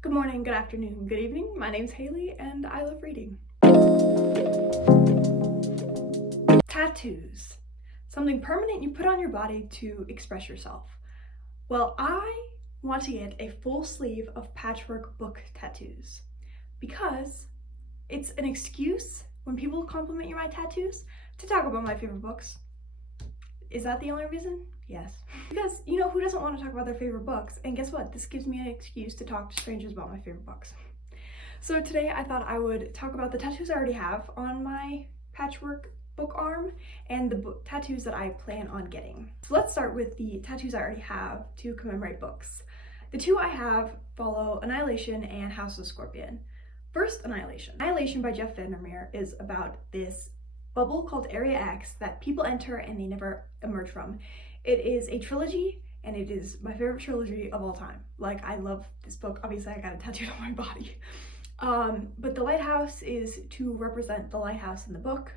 Good morning, good afternoon, good evening. My name's Haley and I love reading. Tattoos. Something permanent you put on your body to express yourself. Well, I want to get a full sleeve of patchwork book tattoos because it's an excuse when people compliment my tattoos to talk about my favorite books. Is that the only reason? Yes. Because, who doesn't want to talk about their favorite books? And guess what? This gives me an excuse to talk to strangers about my favorite books. So today I thought I would talk about the tattoos I already have on my patchwork book arm and the tattoos that I plan on getting. So let's start with the tattoos I already have to commemorate books. The two I have follow Annihilation and House of the Scorpion. First, Annihilation. Annihilation by Jeff Vandermeer is about this bubble called Area X that people enter and they never emerge from. It is a trilogy and it is my favorite trilogy of all time. Like, I love this book. Obviously I got it tattooed on my body. But the lighthouse is to represent the lighthouse in the book,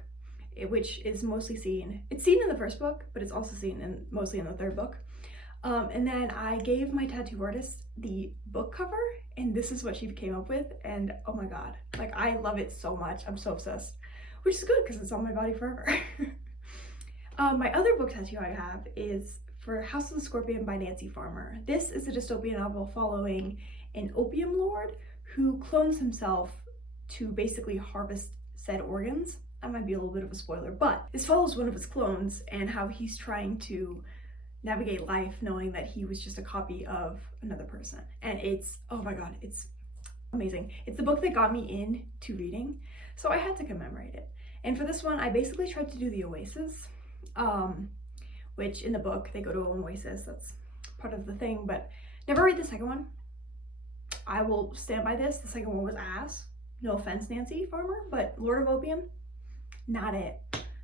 which is mostly seen. It's seen in the first book, but it's also seen mostly in the third book. And then I gave my tattoo artist the book cover, and this is what she came up with. And oh my god, like, I love it so much. I'm so obsessed, which is good because it's on my body forever. My other book tattoo I have is for House of the Scorpion by Nancy Farmer. This is a dystopian novel following an opium lord who clones himself to basically harvest said organs. That might be a little bit of a spoiler, but this follows one of his clones and how he's trying to navigate life knowing that he was just a copy of another person. And it's, oh my god, it's amazing. It's the book that got me into reading, so I had to commemorate it. And for this one, I basically tried to do the Oasis, which in the book, they go to an oasis. That's part of the thing, but never read the second one. I will stand by this. The second one was ass. No offense, Nancy Farmer, but Lord of Opium, not it.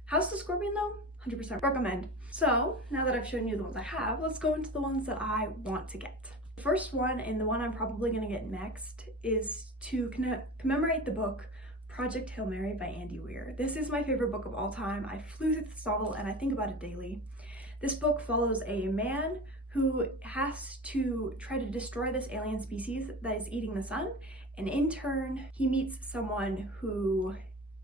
House of the Scorpion though, 100% recommend. So now that I've shown you the ones I have, let's go into the ones that I want to get. The first one, and the one I'm probably gonna get next, is to commemorate the book Project Hail Mary by Andy Weir. This is my favorite book of all time. I flew through this novel and I think about it daily. This book follows a man who has to try to destroy this alien species that is eating the sun, and in turn he meets someone who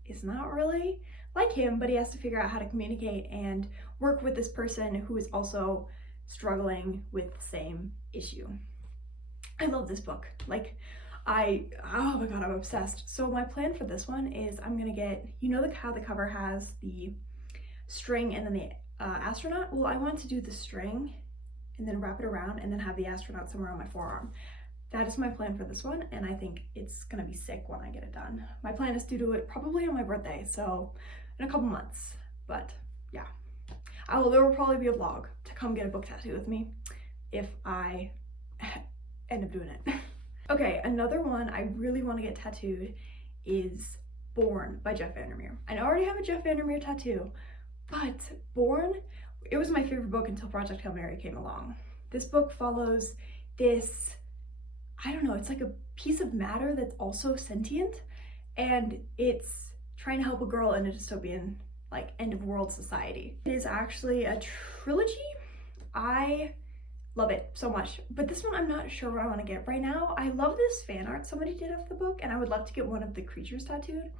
is not really like him, but he has to figure out how to communicate and work with this person who is also struggling with the same issue. I love this book. Like, oh my god, I'm obsessed. So my plan for this one is I'm gonna get, how the cover has the string and then the astronaut? Well, I want to do the string and then wrap it around and then have the astronaut somewhere on my forearm. That is my plan for this one, and I think it's gonna be sick when I get it done. My plan is to do it probably on my birthday, so in a couple months. But yeah, there will probably be a vlog to come get a book tattoo with me if I end up doing it. Okay, another one I really want to get tattooed is Born by Jeff Vandermeer. I already have a Jeff Vandermeer tattoo, but Born, it was my favorite book until Project Hail Mary came along. This book follows this, I don't know, it's like a piece of matter that's also sentient, and it's trying to help a girl in a dystopian, like, end of world society. It is actually a trilogy. I love it so much, but this one I'm not sure what I want to get right now. I love this fan art somebody did of the book, and I would love to get one of the creatures tattooed,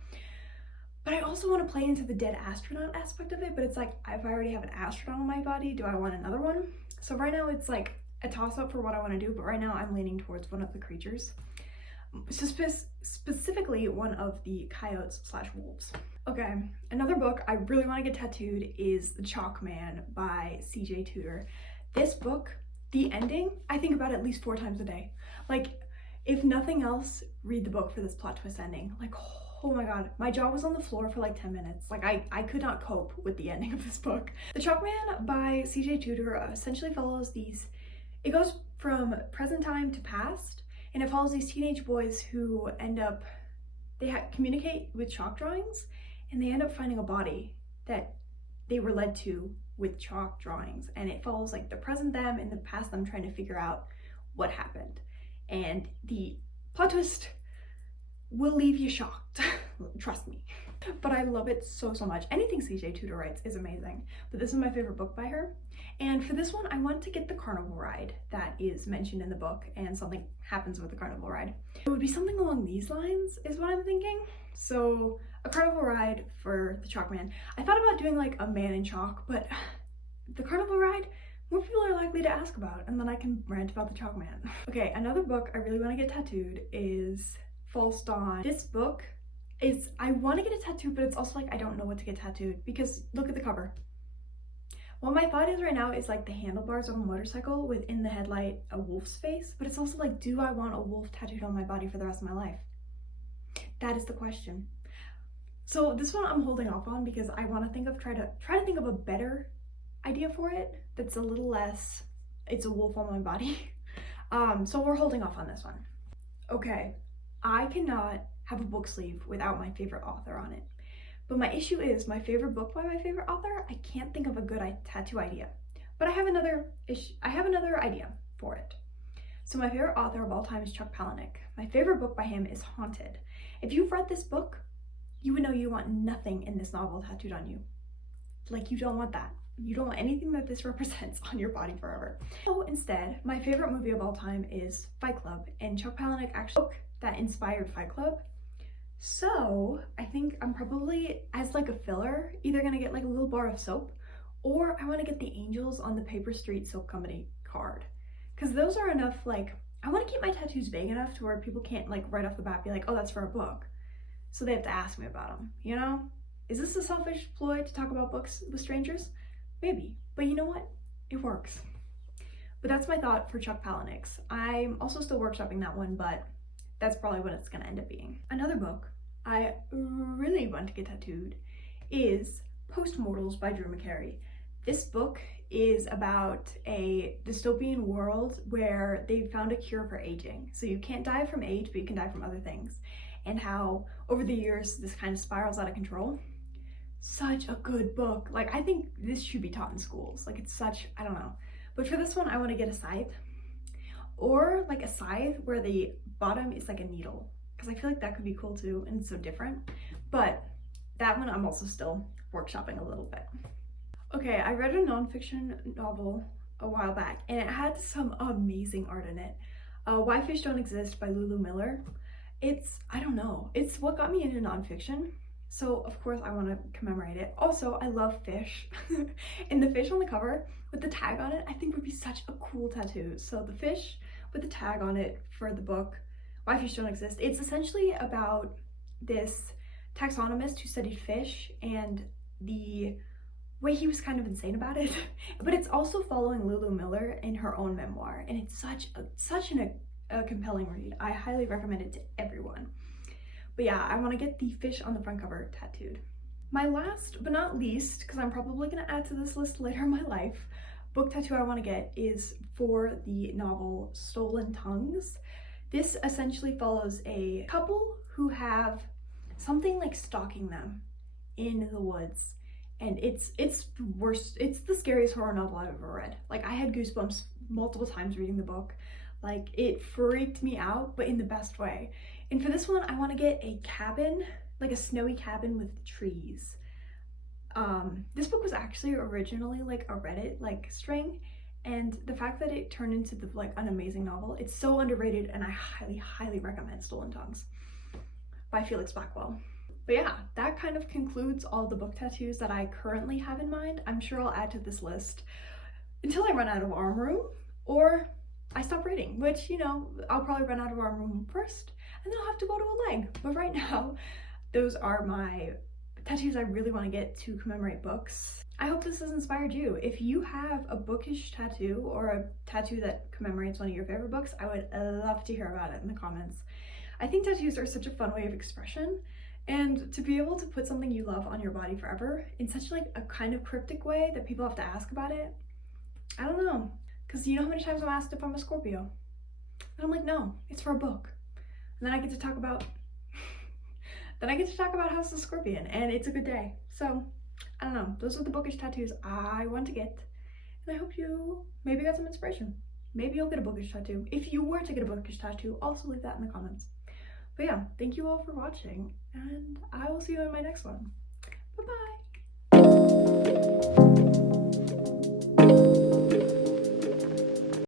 but I also want to play into the dead astronaut aspect of it. But it's like, if I already have an astronaut on my body, do I want another one? So right now it's like a toss-up for what I want to do, but right now I'm leaning towards one of the creatures, so specifically one of the coyotes/wolves. Okay, another book I really want to get tattooed is The Chalk Man by CJ Tudor. This book, the ending, I think about it at least 4 times a day. Like, if nothing else, read the book for this plot twist ending. Like, oh my god, my jaw was on the floor for like 10 minutes. Like, I could not cope with the ending of this book. The Chalk Man by CJ Tudor essentially follows it goes from present time to past, and it follows these teenage boys who end up, they communicate with chalk drawings, and they end up finding a body that they were led to with chalk drawings, and it follows like the present them and the past them trying to figure out what happened. And the plot twist will leave you shocked. Trust me. but I love it so much. Anything CJ Tudor writes is amazing, but this is my favorite book by her. And for this one, I want to get the carnival ride that is mentioned in the book, and something happens with the carnival ride. It would be something along these lines is what I'm thinking. So a carnival ride for the chalk man. I thought about doing like a man in chalk, but the carnival ride, more people are likely to ask about, and then I can rant about the chalk man. Okay, another book I really want to get tattooed is False Dawn. This book is, I want to get it tattooed, but it's also like I don't know what to get tattooed because look at the cover. What my thought is right now is like the handlebars of a motorcycle with in the headlight a wolf's face, but it's also like, do I want a wolf tattooed on my body for the rest of my life? That is the question. So this one I'm holding off on because I want to think of try to think of a better idea for it that's a little less it's a wolf on my body. So we're holding off on this one. Okay, I cannot have a book sleeve without my favorite author on it. But my issue is my favorite book by my favorite author, I can't think of a good tattoo idea. But I have another idea for it. So my favorite author of all time is Chuck Palahniuk. My favorite book by him is Haunted. If you've read this book, you would know you want nothing in this novel tattooed on you. Like, you don't want that. You don't want anything that this represents on your body forever. So instead, my favorite movie of all time is Fight Club, and Chuck Palahniuk actually book that inspired Fight Club. So I think I'm probably, as like a filler, either gonna get like a little bar of soap, or I want to get the angels on the Paper Street Soap Company card, because those are enough. Like, I want to keep my tattoos vague enough to where people can't like right off the bat be like, oh, that's for a book, so they have to ask me about them, you know? Is this a selfish ploy to talk about books with strangers? Maybe, but you know what, it works. But that's my thought for Chuck Palahniuk's. I'm also still workshopping that one, but that's probably what it's gonna end up being. Another book I really want to get tattooed is Postmortals by Drew McCary. This book is about a dystopian world where they found a cure for aging. So you can't die from age, but you can die from other things. And how over the years this kind of spirals out of control. Such a good book. Like, I think this should be taught in schools. Like, it's such, I don't know. But for this one, I want to get a scythe. Or like a scythe where the bottom is like a needle, because I feel like that could be cool too, and it's so different. But that one I'm also still workshopping a little bit. Okay, I read a nonfiction novel a while back, and it had some amazing art in it. Why Fish Don't Exist by Lulu Miller. It's, I don't know, it's what got me into nonfiction. So of course I want to commemorate it. Also, I love fish. And the fish on the cover with the tag on it, I think would be such a cool tattoo. So the fish with the tag on it for the book, Why Fish Don't Exist. It's essentially about this taxonomist who studied fish and the way he was kind of insane about it. But it's also following Lulu Miller in her own memoir, and it's such a compelling read. I highly recommend it to everyone. But yeah, I want to get the fish on the front cover tattooed. My last but not least, because I'm probably going to add to this list later in my life, book tattoo I want to get is for the novel Stolen Tongues. This essentially follows a couple who have something like stalking them in the woods. And it's the worst, it's the scariest horror novel I've ever read. Like, I had goosebumps multiple times reading the book. Like, it freaked me out, but in the best way. And for this one, I want to get a cabin, like a snowy cabin with trees. This book was actually originally like a Reddit like string, and the fact that it turned into an amazing novel, it's so underrated, and I highly recommend Stolen Tongues by Felix Blackwell. But yeah, that kind of concludes all the book tattoos that I currently have in mind. I'm sure I'll add to this list until I run out of arm room, or I stop reading, which, you know, I'll probably run out of arm room first, and then I'll have to go to a leg. But right now, those are my tattoos I really want to get to commemorate books. I hope this has inspired you. If you have a bookish tattoo or a tattoo that commemorates one of your favorite books, I would love to hear about it in the comments. I think tattoos are such a fun way of expression, and to be able to put something you love on your body forever in such like a kind of cryptic way that people have to ask about it, I don't know. Because you know how many times I'm asked if I'm a Scorpio? And I'm like, no, it's for a book. And then I get to talk about House of Scorpion, and it's a good day. So, I don't know. Those are the bookish tattoos I want to get. And I hope you maybe got some inspiration. Maybe you'll get a bookish tattoo. If you were to get a bookish tattoo, also leave that in the comments. But yeah, thank you all for watching, and I will see you in my next one. Bye-bye!